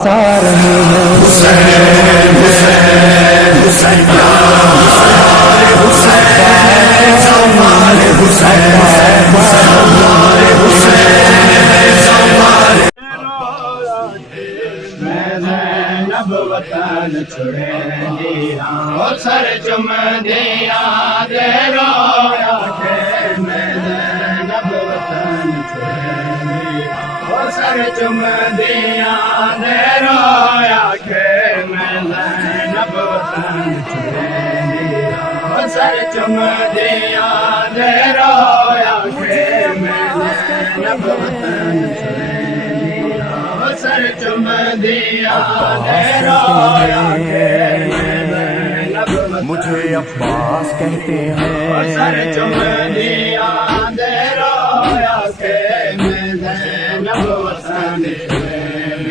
رہے ہیں حسین حسین حسین وطن چھڑے دیا اور سر چم دیا دے رویا کہ میں زینب وطن چھڑے دیا اور سر چم دیا دے رویا کہ میں زینب وطن چھڑے دیا اور سر چم دیا دے رویا کہ میں زینب وطن چھڑے سر چم دیا دے رویا کہ مجھے عباس کہتے ہیں سر چم دیا دے رویا کہ میں زینب وطن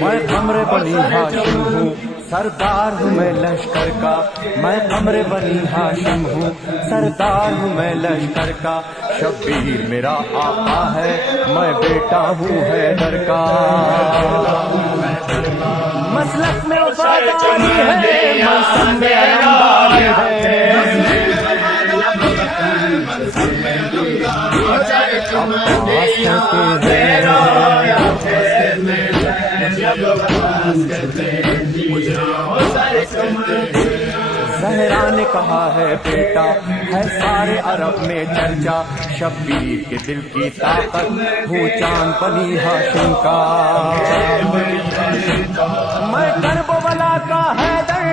میں قمر بنی ہاشم ہوں سردار ہوں میں لشکر کا میں قمر بنی ہاشم ہوں سردار ہوں میں لشکر کا شبیر میرا آقا ہے میں بیٹا ہوں حیدر کا مسلک میں وفاداری ہے منصب میں علمداری ہے زہرا نے کہا ہے بیٹا ہے سارے عرب میں چرچا شبیر کے دل کی طاقت ہوں چاند بنی ہاشم کا میں کرب ولا کا حیدر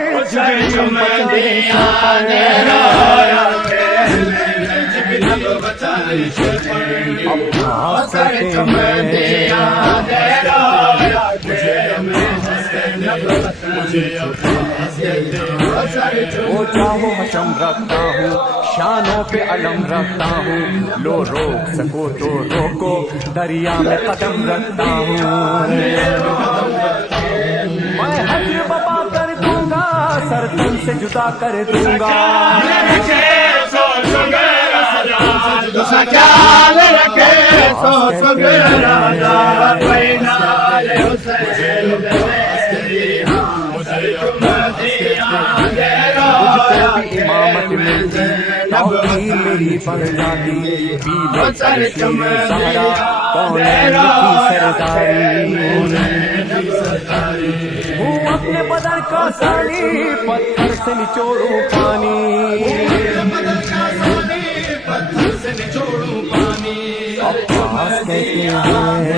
وہ چاہو حشم رکھتا ہوں شانوں پہ علم رکھتا ہوں لو روک سکو تو روکو دریا میں قدم رکھتا ہوں میں حجر بپا کر دوں گا سر تن سے جدا کر دوں گا خیال رکھے سو سگرا امامت ملتی توقیر میری بڑھ جاتی پیلے سہارا کونین کی سرداری ہوں اپنے بدن کا ساڑی پتھر سے نچوڑوں پانی عباس کہتے ہیں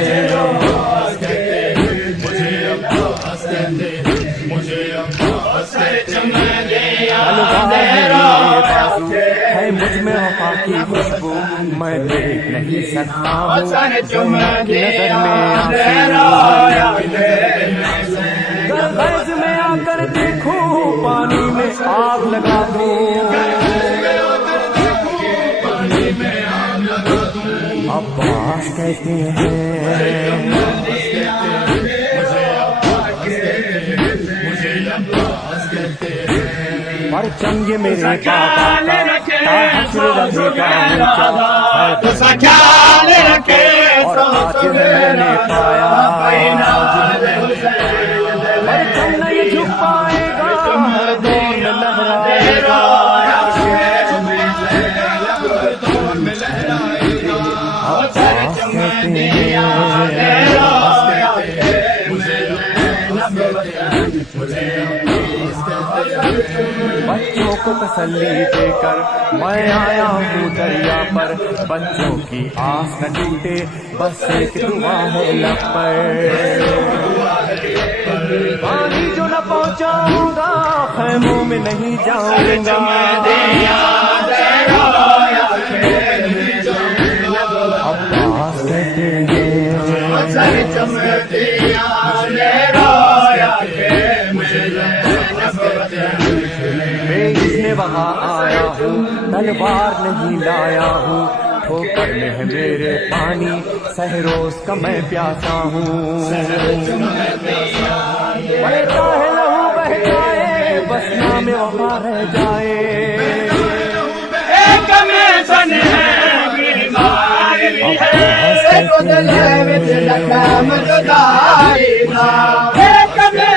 ہے مجھ میں وفا کی خوشبو میں دیکھ نہیں سکتا ہوں زینب کی نظر میں غیظ میں آ کر دیکھوں پانی میں آگ لگا دوں عباس کہتے ہیں پرچم یہ میرے بابا کا حشر رہے گا اونچا خیال رکھے اور آج میں نے پایا پرچم نہیں جھک پائے گا ہر دور میں لہرائے گا بچوں کو تسلی دے کر میں آیا ہوں دریا پر بچوں کی آس نہ ٹوٹے بس ایک دعا ہے لب پر پانی جو نہ پہنچاؤں گا خیموں میں نہیں جاؤں گا عباس کہتے ہیں میں وہاں آیا ہوں تلوار نہیں لایا ہوں ٹھوکر میں ہے میرے پانی سہروز کا میں پیاسا ہوں بہتا ہے لہو بہ جائے بس نام وفا رہ جائے بدلے وچ لکھم جدائی دا ایک میں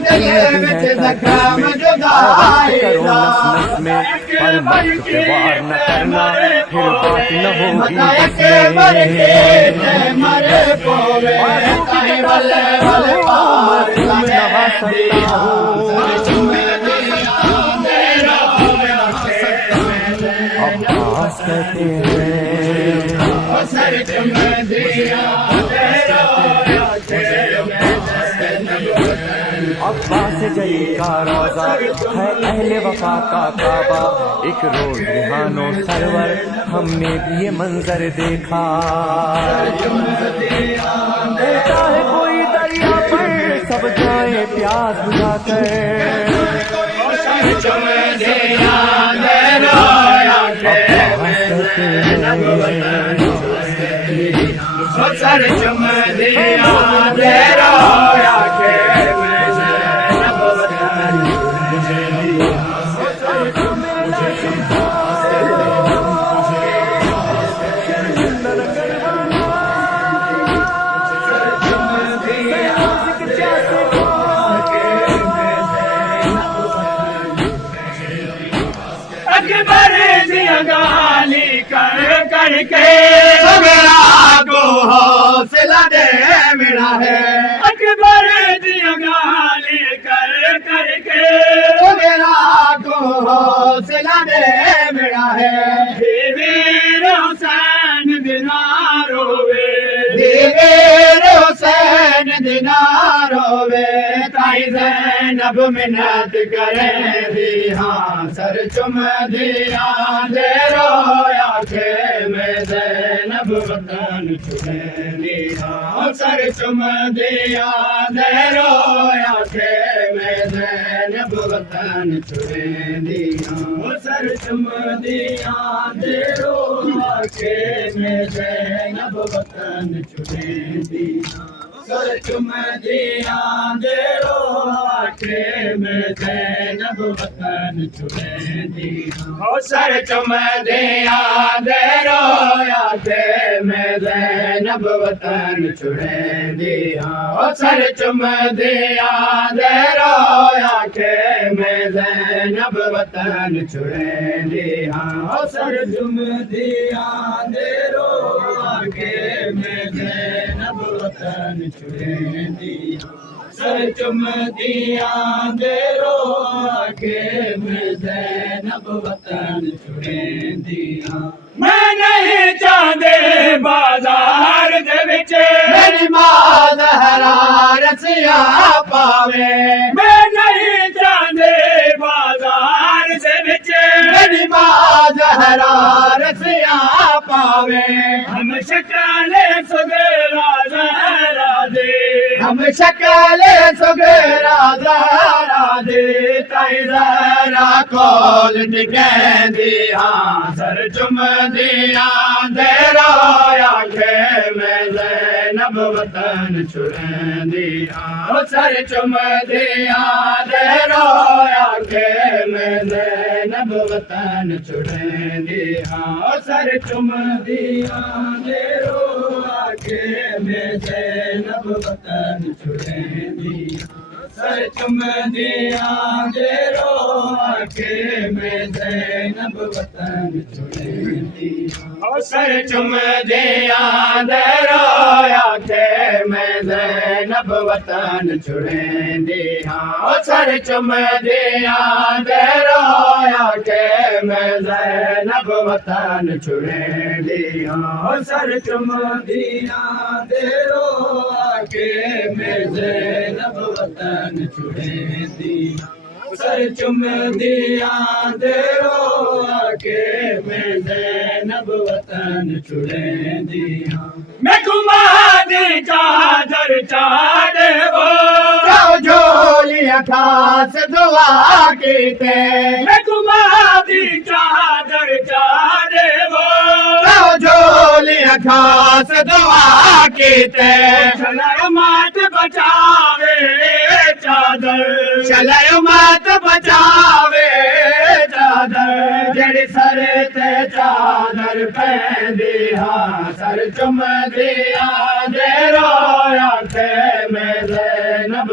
تیر بھی ہے زخم جدائی کرو نس میں پر مرد پہ وار نہ کرنا پھر بات نہ ہوگی بس میں مرے پوے تائیں بلے بلے پار نہا سکتا ہوں عباس کہتے ہیں سر چم دیا عباس جلی کا روزہ ہے اہل وفا کا کعبہ ایک روز ریحان و سرور ہم نے بھی یہ منظر دیکھا کہتا ہے کوئی دریا پر سب جائیں پیاس بجھا کر چم دیا رویا سر چم دیا رویا گالی کر کر کے میرا کو حوصلہ دے میرا ہے اکبر دیا گالی کر کر کے میرا کو حوصلہ دے میرا ہے ویر حسین دینار ہوئے ویر حسین دینار ہوئے تائی زینب منت کرے دی ہاں سر چم دیا دے رویا کہ میں زینب وطن چھوڑے دی ہاں سر چم دیا دے رویا کہ میں زینب وطن چھوڑے دی ہاں سر چم دیا دے رویا کہ میں زینب وطن چھوڑے دی ہاں سر چم دیا دے رویا کہ میں زینب وطن چھوڑے دی ہاں سر چم دیا دے رویا کہ میں زینب وطن چھوڑے دی ہاں سر چم دیا دے رویا کہ میں زینب وطن چھوڑے دی ہاں سر چم دیا دے رویا کہ میں زینب وطن چھوڑے دی سر چم دیا دے رویا کہ میں زینب وطن چھوڑے دیا میں نہیں چاہتے بازار دے وچ میری ماں زہرا رسیاں پاوے میں نہیں چاہتے بازار دے وچ میری ماں زہرا رسیاں پاوے ہم شکل سگرا زہرا دے ہم شکل سگرا زہرا دے تائی زہرا کول ٹکیں دی ہاں سر چم دیا دے رویا کہ میں زینب وطن چھوڑے دی ہاں سر چم دیا دے رویا کہ میں زینب وطن چھوڑے دی ہاں سر چم دیا دے رویا کہ میں زینب وطن چھوڑے دی سر چم دیا دے رویا کہ میں زینب وطن چھوڑے دی سر چم دیا دے رویا کہ میں زینب وطن چھوڑے دی ہاں سر چم دیا دے رویا کہ میں زینب وطن چھوڑے دی ہاں سر چم دیا دے رویا کہ میں زینب وطن چھوڑے دی سر چم دیا دے رویا کہ میں زینب وطن چھوڑے دی میں گھما دی چادر چاڑے وہ جھولیاں خاص دعا کیتے میں گھما دی چادر چاڑے وہ جھولیاں خاص دعا کیتے چلائے مات بچاوے چادر چلائے مات بچاوے چادر جڑی سر تے چادر پہندی ہاں سر چم دیا دے رویا کہ میں زینب